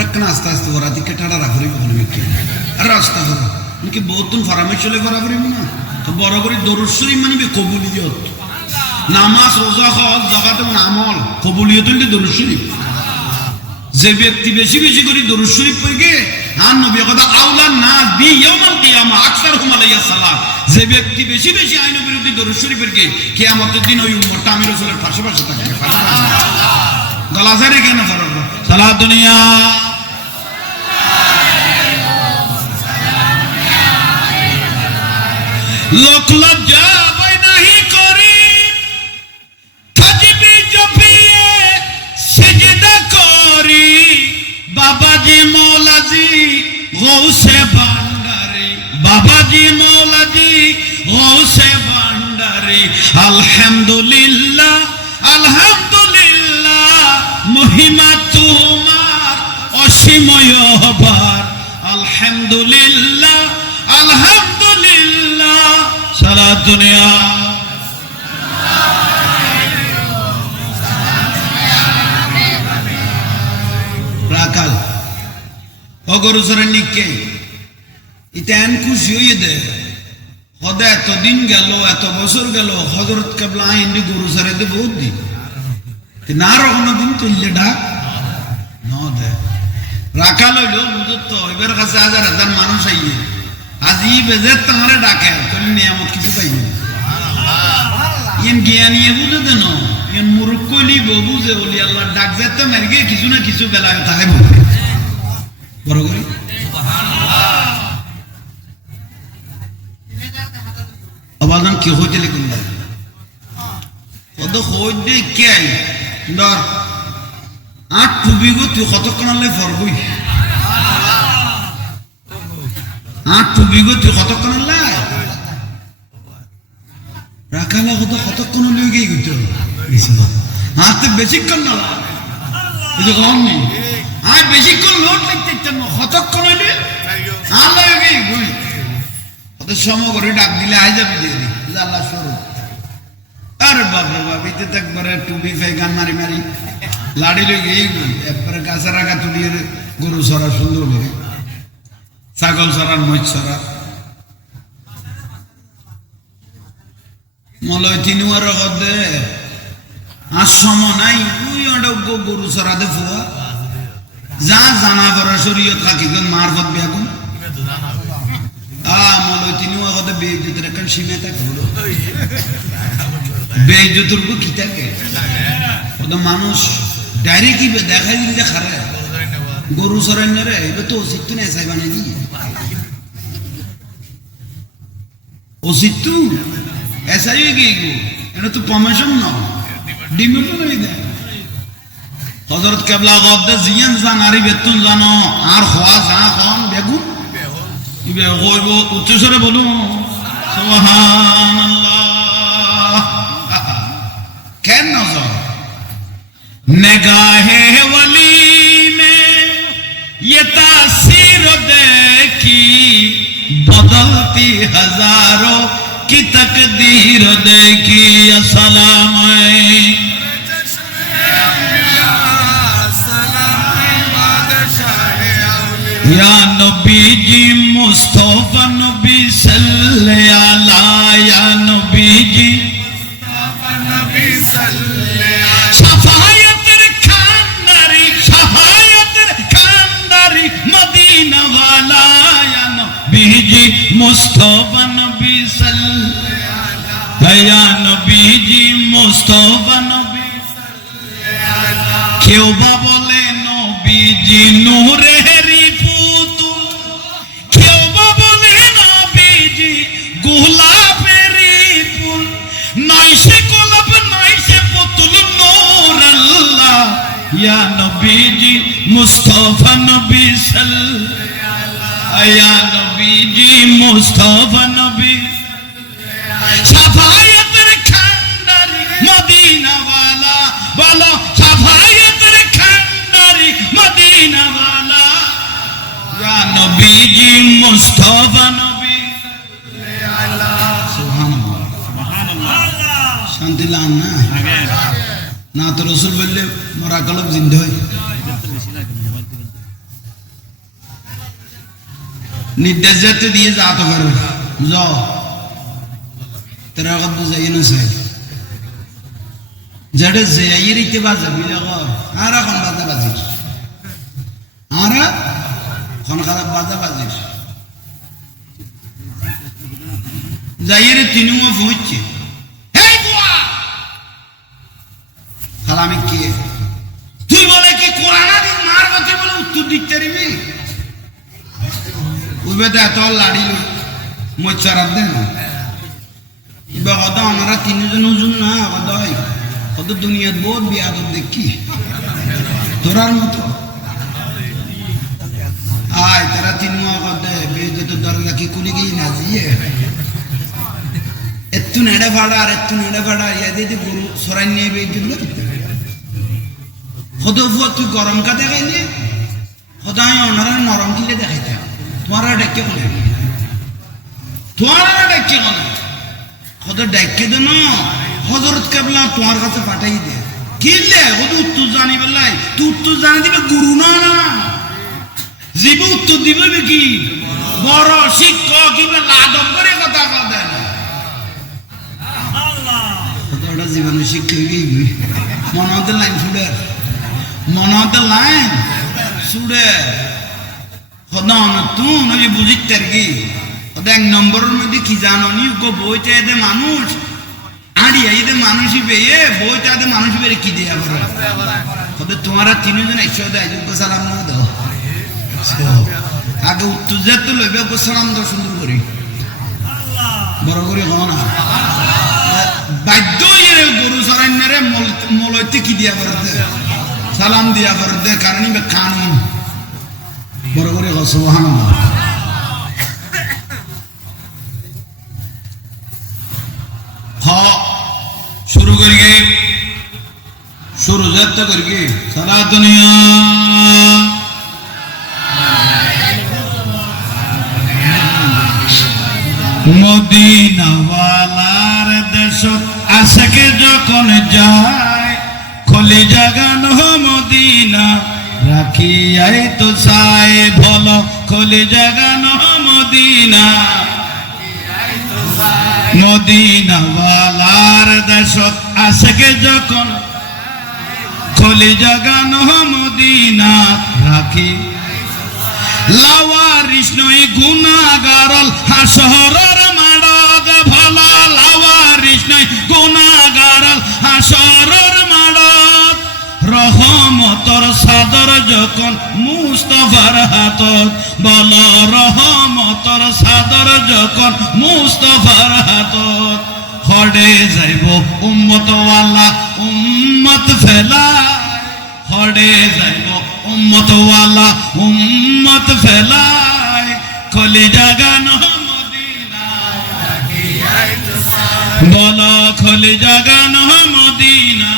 रखना आस्ते आस्ते हो रहा थी कटाड़ा रख रही बोल में क्या अरे रास्ता करो उनके बहुत तुम फरामे चले बराबरी में ना तो बराबरी दरुशरी मनी भी कबूलियत नामाज रोजा खास जगह तो नामाल कबूलियत उनके दरुशरी যে ব্যক্তি বেশি বেশি করে দরুদ শরীফ পড়ে আর নবী কথা আউলা নাস বি ইয়াউমাল কিয়ামা আকসারহুম আলাইহিস সালাম যে ব্যক্তি বেশি বেশি আইন বিরোধী দরুদ শরীফ পড়ে কিয়ামতের দিন ওই উম্মতটা আমি রাসূলের পাশে পাশে থাকবে গলাজারে কেন ফরজ সালাত দুনিয়া লোক লজ্জা বই নাহি করি তাজবি জপিয়ে সিজদা করি বাবাজি মৌলাজি গৌসে ভান্ডারি বাবাজি মৌলাজি গৌসে ভান্ডারি আলহামদুলিল্লাহ আলহামদুলিল্লাহ মহিমা তোমার অসীময় হবার আলহামদুলিল্লাহ আলহামদুলিল্লাহ সারা দুনিয়া রাকাল অগরু সরে নিকে ইতেন খুশি হয়ে দে হদে এত দিন গেল এত বছর গেল হযরত কেবলা ইন্দি গরু সরে দে বহুত দিন না কোনো দিন তুললে ডাক ন দে রাখাল হইল বুঝত তো এবার কাছে হাজার হাজার মানুষ আইয়ে আজি বেজে তাহারে ডাকে তুলি নিয়ামত কিছু পাইবে ইন জ্ঞানিয়ে বুঝে দেন ইন মুরুখ কইলি বুঝে বলি আল্লাহ ডাক যেতে মেরগে কিছু না কিছু বেলায় তাই বড় করি অবাদন কি হইতে লিখুন কত খোঁজ দে কে আই ধর আট টুবি গো তুই কতক্ষণ আনলে ফরবই আট টুবি গো তুই কতক্ষণ আনলে রাখালা কত কতক্ষণ হলে গিয়ে গেছো হাতে বেশিক্ষণ না এটা কম নেই আর বেশিক্ষণ লোড লাগতে চান কতক্ষণ হলে আল্লাহ গিয়ে বুঝ ওদের সময় করে ডাক দিলে আই যাবি দিয়ে দি আল্লাহ স্বরূপ আরে বাবা বাবিতে তো একবারে টুপি ফাই গান মারি মারি লাড়ি লেগে একবারে গাছের আগা তুলিয়ে গরু সরা সুন্দর লাগে ছাগল সরার মহিষ সরা মলয় তিনুয়ার দে আর সম নাই ওই গরু সরাতে ফুয়া যা জানা বড় শরীয়ত থাকি মারফত বিয়াগুন মলয় তিনুয়া কদে বেইজ্জতের একটা সীমা থাকে বলো বেইজ্জতের উপর কি থাকে ওটা মানুষ ডাইরেক্ট দেখাই দিলে খারে গরু সরান্যরে এবার তো অসিত্তু নেই সাই বানিয়ে দিয়ে অসিত্তু এসাই গিয়ে গো এটা তো প্রমোশন না ডিমিশন হয়ে দেয় হযরত কেবলা গদ্দে জিয়ান জানারি বেতন জানো আর হওয়া যা হন বেগুন ইবে কইব উচ্চস্বরে বলুন সুবহানাল্লাহ কেন নজর निगाहे वली में ये तासीर देखी बदलती हजारों की तकदीर देखी अस्सलाम या नबी जी मुस्तफा नबी सल्ले अला या नबी जी मुस्तफा नबी सल्लल्लाहु या नबी जी मुस्तफा नबी কেউ বা বলে নবীজি নূরেরই পুতুল কেউ বা বলে নবীজি গোলাপেরই ফুল নয় সে গোলাপ নয় সে পুতুল নূর আল্লাহ ইয়া নবীজি মুস্তফা নবী সাল্লাল্লাহু या नबी जी मुस्तफा नबी सफायतर खंडारी मदीना वाला बोलो सफायतर खंडारी मदीना वाला या नबी जी मुस्तफा नबी सुभान अल्लाह शांति लाना ना तो रसूल बोले मरा कलब जिंदा है निर्देश जाते दिए जातो कर जाओ तेरा कद जाइए ना सही जड़े जाइए रिक्ते बाज़ बिला को आरा कौन बाज़ बाज़ी आरा कौन खाला बाज़ बाज़ी जाइए रे तीनों में पहुँचे हे बुआ खाला में किए तू बोले कि कुराना दिन मार बच्चे बोले उत्तर दिखते रही में উবেতে এত লাড়িল মচ্চারাত দেন এবার কথা আমরা তিনজন ওজন না কদাই কত দুনিয়াত বহুত বিয়াদব দেখি তোরার মতো আয় তারা তিনমা কদে বেজে তো দরজা কি কুলি গিয়ে না দিয়ে এত্তু নেড়ে ফাড়া আর এত্তু নেড়ে ফাড়া ইয়া দিয়ে গরু সরাই নিয়ে বেজে দিল কত ফুয়া তুই গরম কা দেখাইলে সদায় ওনারা নরম কিলে দেখাইতে তোমারা ডাকে কোনে তোমারা ডাকে কোনে কত ডাকে দেন হযরত কেবলা তোমার কাছে পাঠাই দে কিলে কত উত্তর জানি বলাই তুই উত্তর জানি দিবে গুরু না না জীব উত্তর দিবে কি বড় শিক্ষক কিবা লাদব করে কথা কয় না আল্লাহ কতটা জীবনে শিক্ষক গই মনতে লাইন ছুড়ে মনতে লাইন ছুড়ে খদান তুই নয় বুঝিতে কি এক নম্বরের মধ্যে কি জানো নি গো বইতে দে মানুষ আড়ি আইদে মানুষই পেয়ে বইটা দে মানুষ বেরে কি দেয়া বড় কত তোমারা তিনজন একসাথে আইজুকে সালাম না দাও আগে উত্তর যেতে লইবে গো সালাম দাও সুন্দর করে আল্লাহ বড় করে হও না বাধ্য হয়ে গরু চড়াইনারে মলইতে কি দিয়া করতে সালাম দিয়া করতে কারণ কানুন বড় করে সুবহানাল্লাহ। शुरू करिए शुरू जत करिए सारा दुनिया मदीना वालार देश आशके जखन जाय खली जागान हो मदीना राखी आई तो साए भलो खली जागान हो मदीना मदीना वालार देशत आशके जखन खली जागान हो मदीना राखी लावारिस नय गुनागारल हाशहरर माडद भला लावारिस नय गुनागारल हाशहरर माडद रहमतर सादर जखन मुस्तफार हातत बल रहमतर सादर जखन मुस्तफार हातत हडे जाइब उम्मत वाला उम्मत फेलाय हडे जाइब उम्मत वाला उम्मत फेलाय खली जागान मदीना बल खली जागान मदीना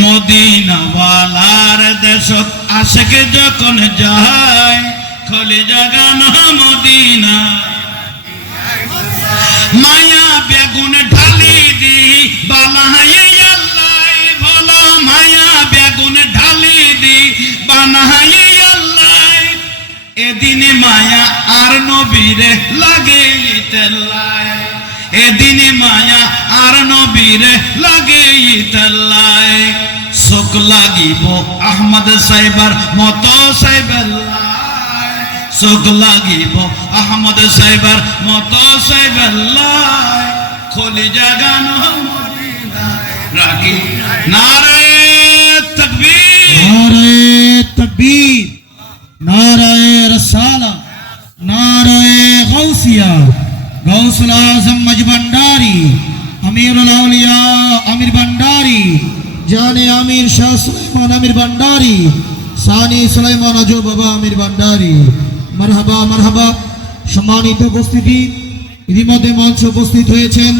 मदीना वालार देशत आशके जखन जाय खली जागान मदीना माया बेगुन ढाली दी बालाए अल्लाह भला माया बेगुन ढाली दी बानाए अल्लाह एदिन माया आर नबीरे लागे तेल्लाय एदिन माया आर नबीरे लागे तेल्लाय शोक लागिब आहमद साहिबार मतो साहिबाल्लाह शोक लागिब आहमद साहिबार मतो साहिबाल्लाह खली जागान मदीनाय राखी नारे तकबीर नारे रसाला नारे गौसिया गौसुल आजम मज भंडारी अमीरुल औलिया अमीर भंडारी जाने अमीर शाह सुलेमान अमीर भंडारी सानी सुलेमान अजो बाबा अमीर भंडारी मरहबा मरहबा सम्मानित उपस्थिति ইতিমধ্যে মঞ্চে উপস্থিত হয়েছেন